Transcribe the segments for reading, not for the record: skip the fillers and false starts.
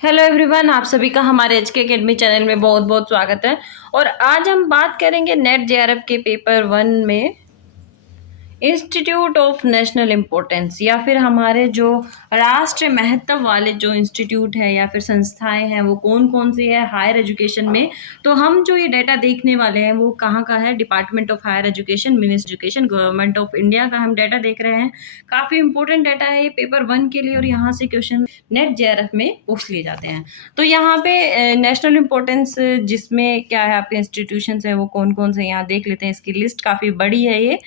Hello everyone, आप सभी का हमारे एचके अकेडमी चैनल में बहुत बहुत स्वागत है। और आज हम बात करेंगे नेट जेआरएफ के पेपर 1 में इंस्टीट्यूट ऑफ नेशनल इम्पोर्टेंस या फिर हमारे जो राष्ट्रीय महत्व वाले जो इंस्टीट्यूट है या फिर संस्थाएं हैं वो कौन कौन सी है हायर एजुकेशन में। तो हम जो ये डेटा देखने वाले हैं वो कहाँ का है, Department of Higher Education, Ministry Education, Government of India का हम डेटा देख रहे हैं। काफ़ी इंपॉर्टेंट डेटा है ये पेपर 1 के लिए और यहाँ से क्वेश्चन नेट जेआरएफ में पूछ लिए जाते हैं। तो यहाँ पे नेशनल इम्पोर्टेंस जिसमें क्या है आपके इंस्टीट्यूशंस है वो कौन कौन से यहाँ देख लेते हैं। इसकी लिस्ट काफ़ी बड़ी है ये।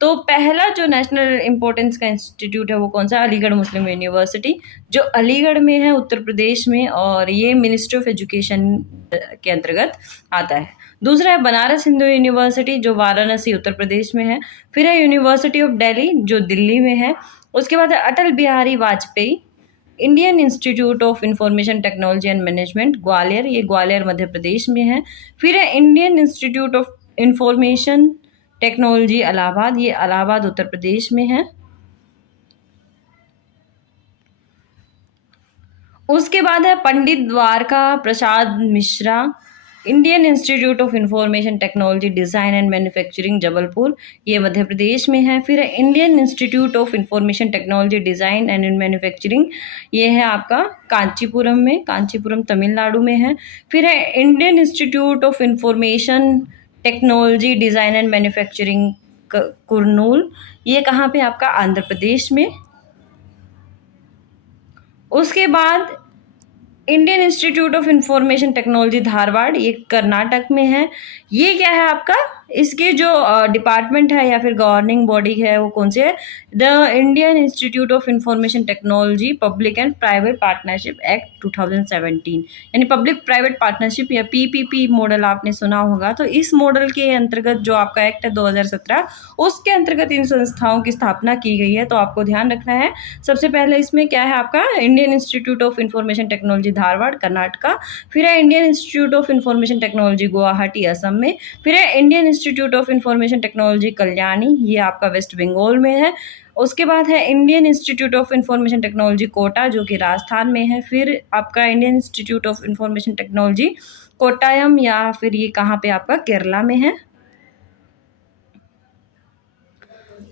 तो पहला जो नेशनल इम्पोर्टेंस का इंस्टीट्यूट है वो कौन सा, अलीगढ़ मुस्लिम यूनिवर्सिटी, जो अलीगढ़ में है उत्तर प्रदेश में, और ये मिनिस्ट्री ऑफ एजुकेशन के अंतर्गत आता है। दूसरा है बनारस हिंदू यूनिवर्सिटी जो वाराणसी उत्तर प्रदेश में है। फिर है यूनिवर्सिटी ऑफ दिल्ली जो दिल्ली में है। उसके बाद है Atal Bihari Vajpayee Indian institute of information technology and management Gwalior, ये ग्वालियर मध्य प्रदेश में है। फिर है Indian institute of information technology Allahabad, ये इलाहाबाद उत्तर प्रदेश में है। उसके बाद है Pandit Dwarka Prasad Mishra Indian institute of information technology design and manufacturing Jabalpur, ये मध्य प्रदेश में है। फिर है Indian institute of information technology design and manufacturing, ये है आपका कांचीपुरम में, कांचीपुरम तमिलनाडु में है। फिर है Indian institute of information technology design and manufacturing Kurnool, ये कहाँ पे आपका आंध्र प्रदेश में। उसके बाद Indian institute of information Technology Dharwad, ये कर्नाटक में है। ये क्या है आपका, इसके जो डिपार्टमेंट है या फिर गवर्निंग बॉडी है वो कौन से है, the Indian institute of information technology public and private partnership act 2017, यानी पब्लिक प्राइवेट पार्टनरशिप या पीपीपी मॉडल आपने सुना होगा। तो इस मॉडल के अंतर्गत जो आपका एक्ट है 2017, उसके अंतर्गत इन संस्थाओं की स्थापना की गई है। तो आपको ध्यान रखना है, सबसे पहले इसमें क्या है आपका Indian institute of information Technology Dharwad Karnataka, फिर है Indian institute of information Technology Guwahati Assam में, फिर है Indian institute of information Technology Kalyani, ये आपका वेस्ट बंगाल में है। उसके बाद है Indian institute of information Technology Kota जो कि राजस्थान में है। फिर आपका Indian institute of information Technology Kottayam, या फिर ये कहाँ पे आपका केरला में है।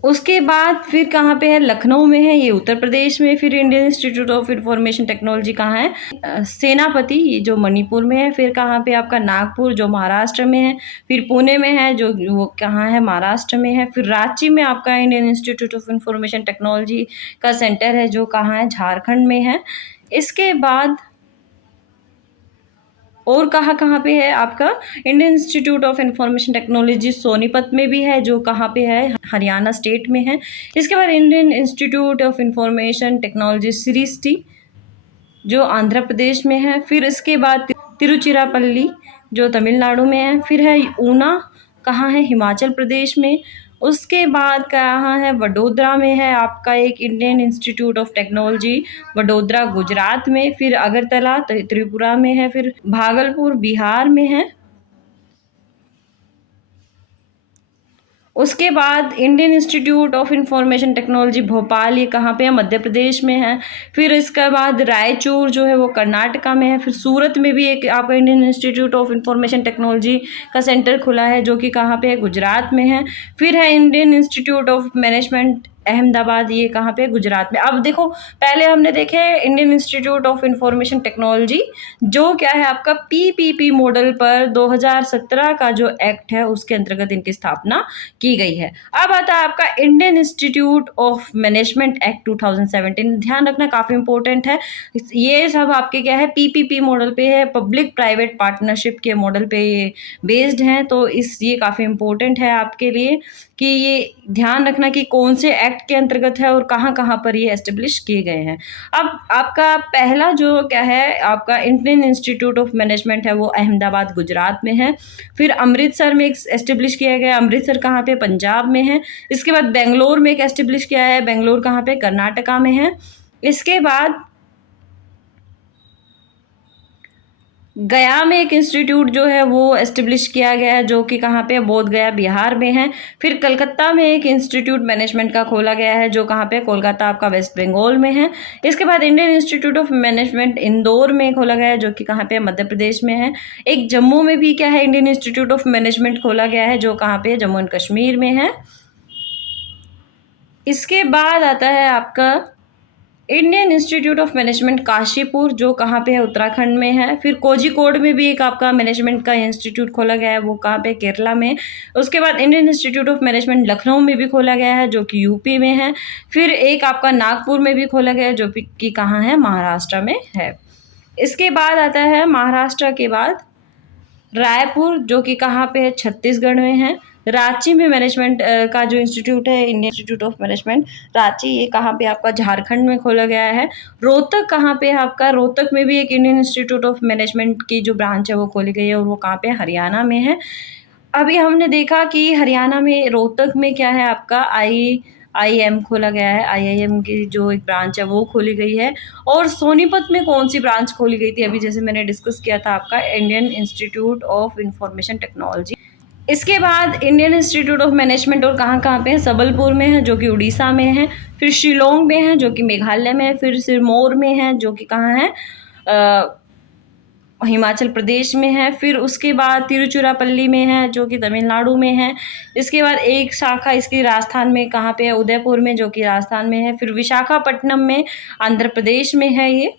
उसके बाद फिर कहाँ पे है, लखनऊ में है, ये उत्तर प्रदेश में। फिर Indian institute of information technology कहाँ है, सेनापति, ये जो मणिपुर में है। फिर कहाँ पे आपका नागपुर जो महाराष्ट्र में है। फिर पुणे में है जो वो कहाँ है, महाराष्ट्र में है। फिर रांची में आपका Indian institute of information technology का सेंटर है जो कहाँ है, झारखंड में है। इसके बाद और कहाँ कहाँ पे है आपका Indian institute of information technology Sonipat में भी है जो कहाँ पे है, हरियाणा स्टेट में है। इसके बाद Indian institute of information technology सृष्टि जो आंध्र प्रदेश में है। फिर इसके बाद तिरुचिरापल्ली जो तमिलनाडु में है। फिर है ऊना, कहाँ है, हिमाचल प्रदेश में। उसके बाद कहाँ है, वडोदरा में है आपका एक Indian institute of technology Vadodara Gujarat में। फिर अगरतला त्रिपुरा में है। फिर भागलपुर बिहार में है। उसके बाद Indian institute of information technology Bhopal, ये कहाँ पे है, मध्य प्रदेश में है। फिर इसके बाद रायचूर जो है वो कर्नाटका में है। फिर सूरत में भी एक आपका Indian institute of information technology का सेंटर खुला है जो कि कहाँ पे है, गुजरात में है। फिर है Indian institute of management Ahmedabad, ये कहाँ पे, गुजरात में। अब देखो, पहले हमने देखे Indian institute of information technology जो क्या है आपका पीपीपी मॉडल पर 2017 का जो एक्ट है उसके अंतर्गत इनकी स्थापना की गई है। अब आता है आपका Indian institute of management act 2017, ध्यान रखना काफ़ी इंपॉर्टेंट है। ये सब आपके क्या है, पीपीपी मॉडल पे है, पब्लिक प्राइवेट पार्टनरशिप के मॉडल पे ये बेस्ड हैं। तो ये काफ़ी इंपॉर्टेंट है आपके लिए कि ये ध्यान रखना कि कौन से एक्ट के अंतर्गत है और कहाँ कहाँ पर ये एस्टेब्लिश किए गए हैं। अब आपका पहला जो क्या है आपका इंडियन इंस्टीट्यूट ऑफ मैनेजमेंट है वो अहमदाबाद गुजरात में है। फिर अमृतसर में एक एस्टेब्लिश किया गया, अमृतसर कहाँ पे, पंजाब में है। इसके बाद बेंगलोर में एक एस्टेब्लिश किया है, बेंगलोर कहाँ पे, कर्नाटका में है। इसके बाद गया में एक इंस्टीट्यूट जो है वो एस्टेब्लिश किया गया है, जो कि कहाँ पे, बोध गया बिहार में है। फिर कलकत्ता में एक इंस्टीट्यूट मैनेजमेंट का खोला गया है, जो कहाँ पे, कोलकाता आपका वेस्ट बंगाल में है। इसके बाद Indian institute of management Indore में खोला गया है, जो कि कहाँ पे, मध्य प्रदेश में है। एक जम्मू में भी क्या है, इंडियन इंस्टीट्यूट ऑफ मैनेजमेंट खोला गया है, जो कहाँ पे, जम्मू एंड कश्मीर में है। इसके बाद आता है आपका Indian institute of management Kashipur, जो कहाँ पे है, उत्तराखंड में है। फिर कोझिकोड में भी एक आपका मैनेजमेंट का इंस्टीट्यूट खोला गया है, वो कहाँ पे, केरला में। उसके बाद Indian institute of management Lucknow में भी खोला गया है, जो कि यूपी में है। फिर एक आपका नागपुर में भी खोला गया है, जो कि कहाँ है, महाराष्ट्र में है। इसके बाद आता है महाराष्ट्र के बाद रायपुर, जो कि कहाँ पे है, छत्तीसगढ़ में है। रांची में मैनेजमेंट का जो इंस्टीट्यूट है, Indian institute of management Ranchi, ये कहाँ पे आपका, झारखंड में खोला गया है। रोहतक कहाँ पे है आपका, रोहतक में भी एक इंडियन इंस्टीट्यूट ऑफ मैनेजमेंट की जो ब्रांच है वो खोली गई है, और वो कहाँ पे, हरियाणा में है। अभी हमने देखा कि हरियाणा में रोहतक में क्या है आपका, IIM खोला गया है। IIM की जो एक ब्रांच है वो खोली गई है। और सोनीपत में कौन सी ब्रांच खोली गई थी, अभी जैसे मैंने डिस्कस किया था, आपका Indian institute of information technology. इसके बाद इंडियन इंस्टीट्यूट ऑफ मैनेजमेंट और कहाँ पे है, सबलपुर में है, जो कि उड़ीसा में है। फिर शिलोंग में है, जो कि मेघालय में है। फिर सिरमौर में है, जो कि कहाँ है, हिमाचल प्रदेश में है। फिर उसके बाद तिरुचिरापल्ली में है, जो कि तमिलनाडु में है। इसके बाद एक शाखा इसकी राजस्थान में कहाँ पे है, उदयपुर में, जो कि राजस्थान में है। फिर विशाखापट्टनम में आंध्र प्रदेश में है ये।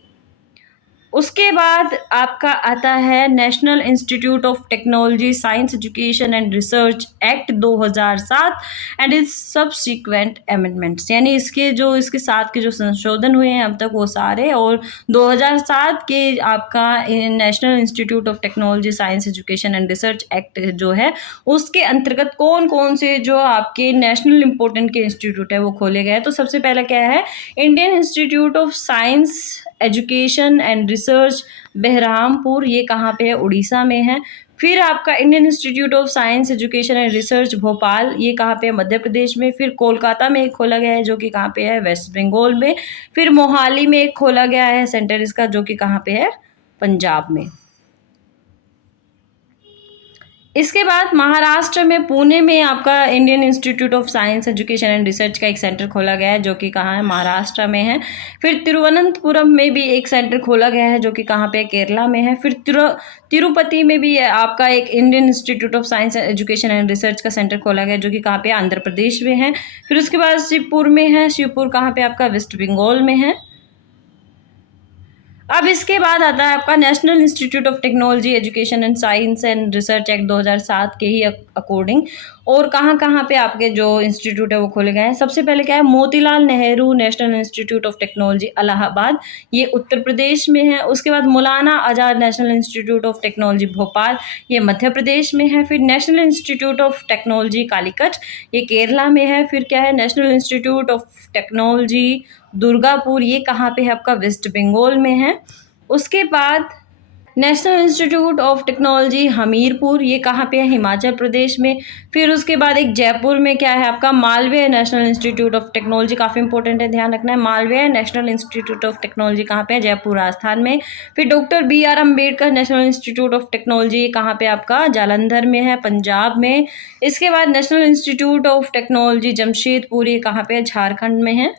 उसके बाद आपका आता है national institute of technology science Education and research act 2007 and it's subsequent amendments, यानी इसके साथ के जो संशोधन हुए हैं अब तक वो सारे, और 2007 के आपका national institute of technology science Education and research act जो है उसके अंतर्गत कौन कौन से जो आपके नेशनल इंपॉर्टेंट के इंस्टीट्यूट है वो खोले गए। तो सबसे पहला क्या है, Indian institute of Science Education and Research Berhampur, ये कहाँ पे है, उड़ीसा में है। फिर आपका Indian institute of Science Education and Research Bhopal, ये कहाँ पे है, मध्य प्रदेश में। फिर कोलकाता में एक खोला गया है, जो कि कहाँ पे है, वेस्ट बंगाल में। फिर मोहाली में एक खोला गया है सेंटर इसका, जो कि कहाँ पे है, पंजाब में। इसके बाद महाराष्ट्र में पुणे में आपका Indian institute of Science Education and research का एक सेंटर खोला गया है, जो कि कहाँ है, महाराष्ट्र में है। फिर तिरुवनंतपुरम में भी एक सेंटर खोला गया है, जो कि कहाँ पे, केरला में है। फिर तिरुपति में भी आपका एक Indian institute of Science Education and research का सेंटर खोला गया है, जो कि कहाँ पे, आंध्र प्रदेश में है। फिर उसके बाद शिवपुर में है, शिवपुर कहाँ पे आपका, वेस्ट बंगाल में है। अब इसके बाद आता है आपका national institute of technology education and science and research act 2007 के ही अकॉर्डिंग, और कहाँ कहाँ पे आपके जो इंस्टीट्यूट है वो खोले गए हैं। सबसे पहले क्या है, Motilal Nehru national institute of technology Allahabad, ये उत्तर प्रदेश में है। उसके बाद Maulana Azad national institute of technology Bhopal, ये मध्य प्रदेश में है। फिर national institute of technology Calicut, ये केरला में है। फिर क्या है, national institute of technology Durgapur, ये कहाँ पे है आपका, वेस्ट बंगाल में है। उसके बाद national institute of technology Hamirpur, ये कहाँ पे है, हिमाचल प्रदेश में। फिर उसके बाद एक जयपुर में क्या है आपका, Malviya national institute of technology, काफ़ी इंपॉर्टेंट है, ध्यान रखना है। Malviya national institute of technology कहाँ पे है, जयपुर राजस्थान में। फिर doctor BR Ambedkar national institute of technology कहाँ पे आपका, जालंधर में है, पंजाब में। इसके बाद national institute of technology Jamshedpur, ये कहाँ पे है, झारखंड में है।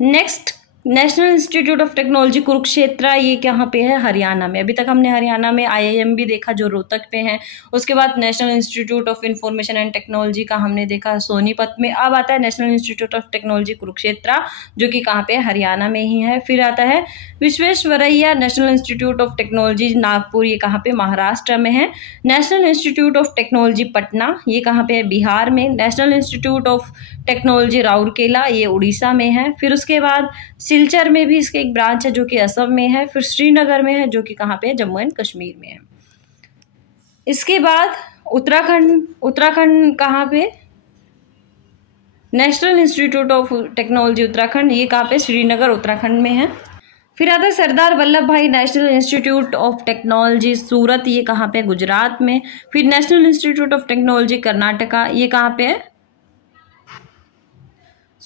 Next national institute of technology Kurukshetra, ये कहाँ पे है, हरियाणा में। अभी तक हमने हरियाणा में IIM भी देखा, जो रोहतक पे है। उसके बाद national institute of information and technology का हमने देखा सोनीपत में। अब आता है national institute of technology Kurukshetra, जो कि कहाँ पे है, हरियाणा में ही है। फिर आता है Visvesvaraya national institute of technology Nagpur, ये कहाँ पे, महाराष्ट्र में है। National institute of technology Patna, ये कहाँ पे है, बिहार में। National institute of technology Rourkela, ये उड़ीसा में है। फिर उसके बाद सिलचर में भी इसके एक ब्रांच है, जो कि असम में है। फिर श्रीनगर में है, जो कि कहाँ पे है, जम्मू एंड कश्मीर में है। इसके बाद उत्तराखंड कहाँ पे, national institute of technology Uttarakhand, ये कहाँ पे, श्रीनगर उत्तराखंड में है। फिर आता है सरदार वल्लभ भाई नेशनल इंस्टीट्यूट ऑफ टेक्नोलॉजी सूरत, ये कहाँ पे, गुजरात में। फिर national institute of technology Karnataka, ये कहाँ पे है,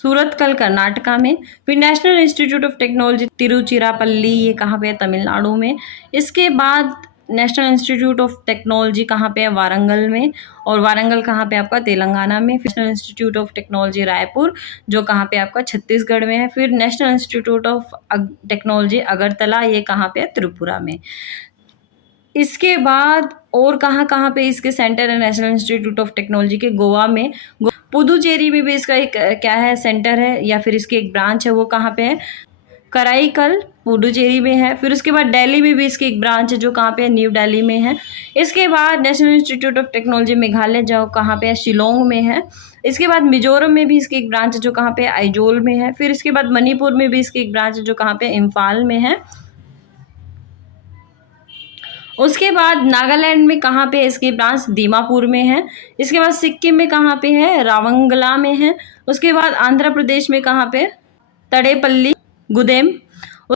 सूरतकल कर्नाटका में। फिर national institute of technology Tiruchirappalli, ये कहाँ पे है? तमिलनाडु में। इसके बाद नेशनल इंस्टीट्यूट ऑफ टेक्नोलॉजी कहाँ पे है? वारंगल में। और वारंगल कहाँ पे आपका? तेलंगाना में। फिर national institute of technology Raipur, जो कहाँ पे आपका? छत्तीसगढ़ में है। फिर national institute of technology Agartala, ये कहाँ पे है? त्रिपुरा में। इसके बाद और कहाँ कहाँ पे इसके सेंटर है नेशनल इंस्टीट्यूट ऑफ टेक्नोलॉजी के? गोवा में। पुदुचेरी में भी इसका एक क्या है? सेंटर है, या फिर इसकी एक ब्रांच है, वो कहाँ पे है? कराईकल, पुडुचेरी में है। फिर उसके बाद दिल्ली में भी इसकी एक ब्रांच है, जो कहाँ पे है? न्यू दिल्ली में है। इसके बाद national institute of technology Meghalaya, जो कहाँ पे है? शिलोंग में है। इसके बाद मिजोरम में भी इसकी एक ब्रांच है, जो कहाँ पे है? आइजोल में है। फिर इसके बाद मणिपुर में भी इसकी एक ब्रांच है, जो कहाँ पे? इम्फाल में है। उसके बाद नागालैंड में कहाँ पे है इसकी ब्रांच? दीमापुर में है। इसके बाद सिक्किम में कहाँ पे है? रावंगला में है। उसके बाद आंध्र प्रदेश में कहाँ पे? तड़ेपल्ली, गुदेम।